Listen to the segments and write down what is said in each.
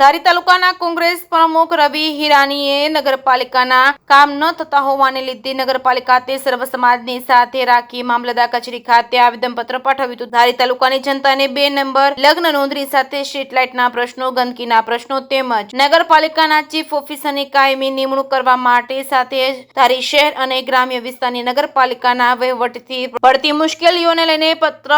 ધારી તાલુકાના કોંગ્રેસ પ્રમુખ રવિ હિરાનીએ નગરપાલિકાના કામ ન થતા હોવાને લીધે નગરપાલિકા તે સર્વ સમાજની સાથે રાખી મામલતદાર કચેરી ખાતે આવેદનપત્ર પાઠવ્યું હતું। ધારી તાલુકાની જનતાને 2 નંબર લગ્ન નોંધણી સાથે સ્ટ્રીટ લાઇટના પ્રશ્નો, ગંદકીના પ્રશ્નો તેમજ નગરપાલિકાના ચીફ ઓફિસરની કાયમી નિમણૂક કરવા માટે સાથે ધારી શહેર અને ગ્રામ્ય વિસ્તારની નગરપાલિકાના વહીવટથી પડતી મુશ્કેલીઓને લઈને પત્ર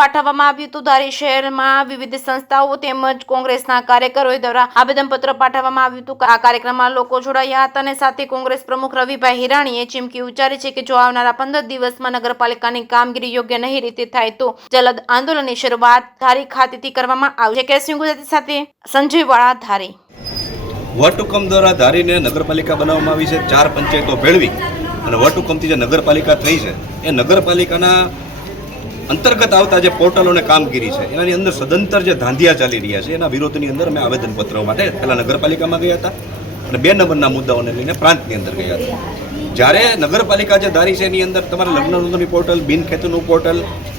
પાઠવવામાં આવ્યું હતું। ધારી શહેરમાં વિવિધ સંસ્થાઓ તેમજ કોંગ્રેસના કાર્યકરો દ્વારા આવેદનપત્ર પાઠવવામાં આવ્યું હતું। આ કાર્યક્રમમાં લોકો જોડાયા હતા અને સાથે કોંગ્રેસ પ્રમુખ રવિભાઈ હિરાણીએ ચીમકી ઉચ્ચારી છે કે જો આવનારા 15 દિવસમાં નગરપાલિકાની કામગીરી યોગ્ય નહીં રીતે થાય તો જલદ આંદોલનની શરૂઆત ધારી ખાતેથી કરવામાં આવશે। કેસી ગુજરાતી સાથે સંજય વાળા, ધારી। વટહુકમ દ્વારા ધારીને નગરપાલિકા બનાવવામાં આવી છે। 4 પંચાયતો ભેળવી અને વટહુકમથી જે નગરપાલિકા થઈ છે એ નગરપાલિકાના અંતર્ગત આવતા જે પોર્ટલો અને કામગીરી છે એની અંદર સદંતર જે ધાંધિયા ચાલી રહ્યા છે એના વિરોધની અંદર અમે આવેદનપત્રો માટે પહેલાં નગરપાલિકામાં ગયા હતા અને 2 નંબરના મુદ્દાઓને લઈને પ્રાંતની અંદર ગયા હતા। જ્યારે નગરપાલિકા જે ધારી છે એની અંદર તમારે લગ્ન નોંધણી પોર્ટલ, બિનખેતીનું પોર્ટલ,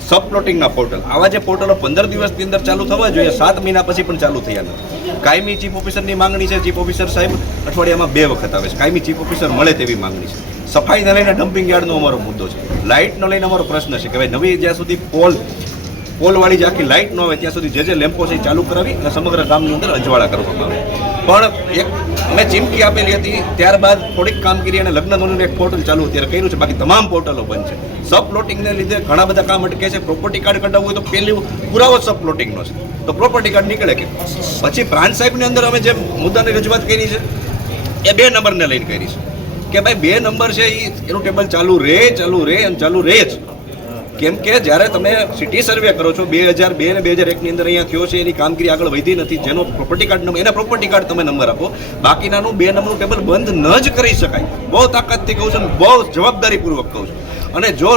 સબ પ્લોટિંગના પોર્ટલ, આવા જે પોર્ટલો 15 દિવસની અંદર ચાલુ થવા જોઈએ, 7 મહિના પછી પણ ચાલુ થયા નથી। કાયમી ચીફ ઓફિસરની માંગણી છે, ચીફ ઓફિસર સાહેબ અઠવાડિયામાં 2 વખત આવે છે, કાયમી ચીફ ઓફિસર મળે તેવી માંગણી છે। સફાઈને લઈને ડમ્પિંગ યાર્ડનો અમારો મુદ્દો છે, લાઇટનો લઈને અમારો પ્રશ્ન છે કે ભાઈ નવી જ્યાં સુધી પોલવાળી જે આખી લાઇટ ન આવે ત્યાં સુધી જે લેમ્પો છે એ ચાલુ કરાવી અને સમગ્ર ગામની અંદર અજવાળા કરવામાં આવે। પણ એક અમે ચીમકી આપેલી હતી, ત્યારબાદ થોડીક કામગીરી અને લગ્ન નોંધણીનું એક પોર્ટલ ચાલુ અત્યારે કર્યું છે, બાકી તમામ પોર્ટલો બંધ છે। સબ પ્લોટિંગને લીધે ઘણા બધા કામ અટકે છે। પ્રોપર્ટી કાર્ડ કઢાવવું હોય તો પહેલી પુરાવો સબ પ્લોટિંગનો છે તો પ્રોપર્ટી કાર્ડ નીકળે કે પછી પ્રાંત સાહેબની અંદર અમે જે મુદ્દાની રજૂઆત કરી છે એ 2 નંબરને લઈને કરી છે કે ભાઈ 2 નંબર છે એનું ટેબલ ચાલુ રહે જ। કેમ કે જ્યારે તમે સિટી સર્વે કરો છો 2002 અને 2001ની અંદર અહીંયા થયો છે, એની કામગીરી આગળ વધી નથી, જેનો પ્રોપર્ટી કાર્ડ નંબર એના પ્રોપર્ટી કાર્ડ તમે નંબર આપો, બાકીનાનું 2 નંબરનું ટેબલ બંધ ન જ કરી શકાય। બહુ તાકાતથી કહું છું, બહુ જવાબદારીપૂર્વક કહું છું। અને જો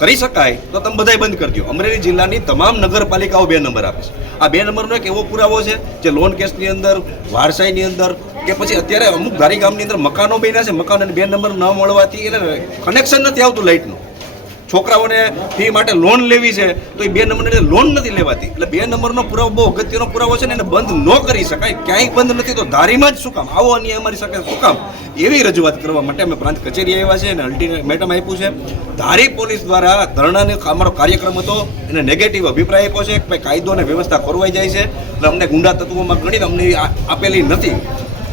કરી શકાય તો તમે બધાય બંધ કરી દો। અમરેલી જિલ્લાની તમામ નગરપાલિકાઓ 2 નંબર આપે છે। આ 2 નંબરનો એક એવો પુરાવો છે જે લોન કેસની અંદર, વારસાઈની અંદર કે પછી અત્યારે અમુક ધારી ગામની અંદર મકાનો બન્યા છે, મકાનોને 2 નંબર ન મળવાથી એને કનેક્શન નથી આવતું લાઇટનું। છોકરાઓને ફી માટે લોન લેવી છે તો એ 2 નંબરની લોન નથી લેવાતી। એટલે 2 નંબરનો પુરાવો બહુ અગત્યનો પુરાવો છે ને, એને બંધ ન કરી શકાય। ક્યાંય બંધ નથી તો ધારીમાં જ શું કામ આવો અન્યાય અમારી સાથે શું કામ, એવી રજૂઆત કરવા માટે અમે પ્રાંત કચેરી આવ્યા છે અને અલ્ટિમેટમ આપ્યું છે। ધારી પોલીસ દ્વારા ધરણાનો અમારો કાર્યક્રમ હતો, એને નેગેટિવ અભિપ્રાય આપ્યો છે કે ભાઈ કાયદો અને વ્યવસ્થા ખોરવાઈ જાય છે, એટલે અમને ગુંડા તત્વોમાં ગણીને અમને આપેલી નથી।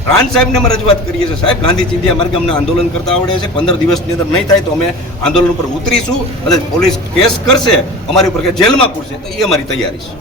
પ્રાંત સાહેબને અમે રજૂઆત કરીએ છીએ, સાહેબ ગાંધી ચિંધ્યા માર્ગે અમને આંદોલન કરતા આવડે છે, 15 દિવસની અંદર નહીં થાય તો અમે આંદોલન ઉપર ઉતરીશું અને પોલીસ કેસ કરશે અમારી ઉપર કે જેલમાં પૂરશે તો એ અમારી તૈયારી છે।